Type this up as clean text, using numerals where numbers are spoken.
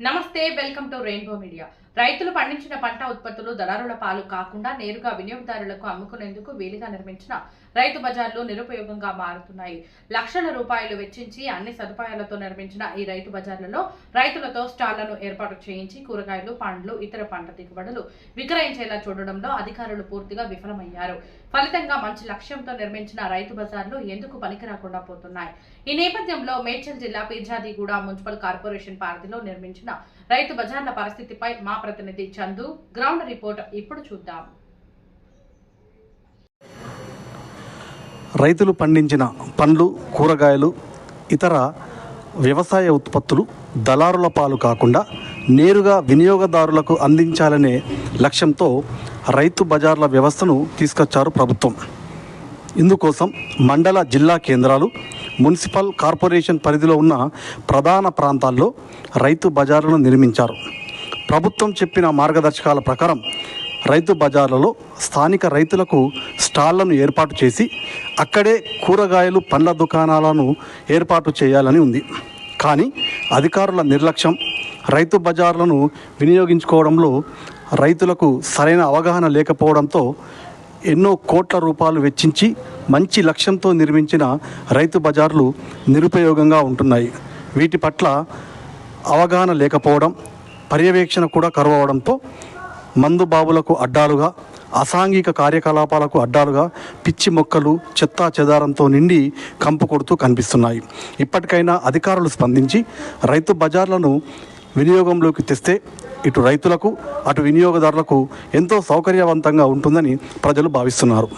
నమస్తే, welcome to rainbow media. రైతులు పండించిన పంట ఉత్పత్తులు దళారుల పాలు కాకుండా నేరుగా వినియోగదారులకు అమ్ముకునేందుకు వీలుగా నిర్మించిన రైతు బజార్లు నిరుపయోగంగా మారుతున్నాయి. లక్షల రూపాయలు వెచ్చించి అన్ని సదుపాయాలతో నిర్మించిన ఈ రైతు బజార్లలో రైతులతో స్టాళ్లను ఏర్పాటు చేయించి కూరగాయలు, పండ్లు, ఇతర పంట దిగుబడులు విక్రయించేలా చూడడంలో అధికారులు పూర్తిగా విఫలమయ్యారు. ఫలితంగా మంచి లక్ష్యంతో నిర్మించిన రైతు బజార్లు ఎందుకు పనికిరాకుండా పోతున్నాయి. ఈ నేపథ్యంలో మేడ్చల్ జిల్లా పీర్జాదిగూడ మున్సిపల్ కార్పొరేషన్ పరిధిలో నిర్మించిన రైతు బజార్ల పరిస్థితిపై మా ప్రతినిధి చందు గ్రౌండ్ రిపోర్ట్ ఇప్పుడు చూద్దాం. రైతులు పండించిన పండ్లు, కూరగాయలు, ఇతర వ్యవసాయ ఉత్పత్తులు దళారుల పాలు కాకుండా నేరుగా వినియోగదారులకు అందించాలనే లక్ష్యంతో రైతు బజార్ల వ్యవస్థను తీసుకొచ్చారు ప్రభుత్వం. ఇందుకోసం మండల, జిల్లా కేంద్రాలు, మున్సిపల్ కార్పొరేషన్ పరిధిలో ఉన్న ప్రధాన ప్రాంతాల్లో రైతు బజార్లను నిర్మించారు. ప్రభుత్వం చెప్పిన మార్గదర్శకాల ప్రకారం రైతు బజార్లలో స్థానిక రైతులకు స్టాళ్లను ఏర్పాటు చేసి అక్కడే కూరగాయలు, పండ్ల దుకాణాలను ఏర్పాటు చేయాలని ఉంది. కానీ అధికారుల నిర్లక్ష్యం, రైతు బజార్లను వినియోగించుకోవడంలో రైతులకు సరైన అవగాహన లేకపోవడంతో ఎన్నో కోట్ల రూపాయలు వెచ్చించి మంచి లక్ష్యంతో నిర్మించిన రైతు బజార్లు నిరుపయోగంగా ఉంటున్నాయి. వీటి పట్ల అవగాహన లేకపోవడం, పర్యవేక్షణ కూడా కరువవడంతో మందుబాబులకు అడ్డాలుగా, అసాంఘిక కార్యకలాపాలకు అడ్డాలుగా పిచ్చి మొక్కలు, చెత్తా చెదారంతో నిండి కంపు కొడుతూ కనిపిస్తున్నాయి. ఇప్పటికైనా అధికారులు స్పందించి రైతు బజార్లను వినియోగంలోకి తెస్తే ఇటు రైతులకు, అటు వినియోగదారులకు ఎంతో సౌకర్యవంతంగా ఉంటుందని ప్రజలు భావిస్తున్నారు.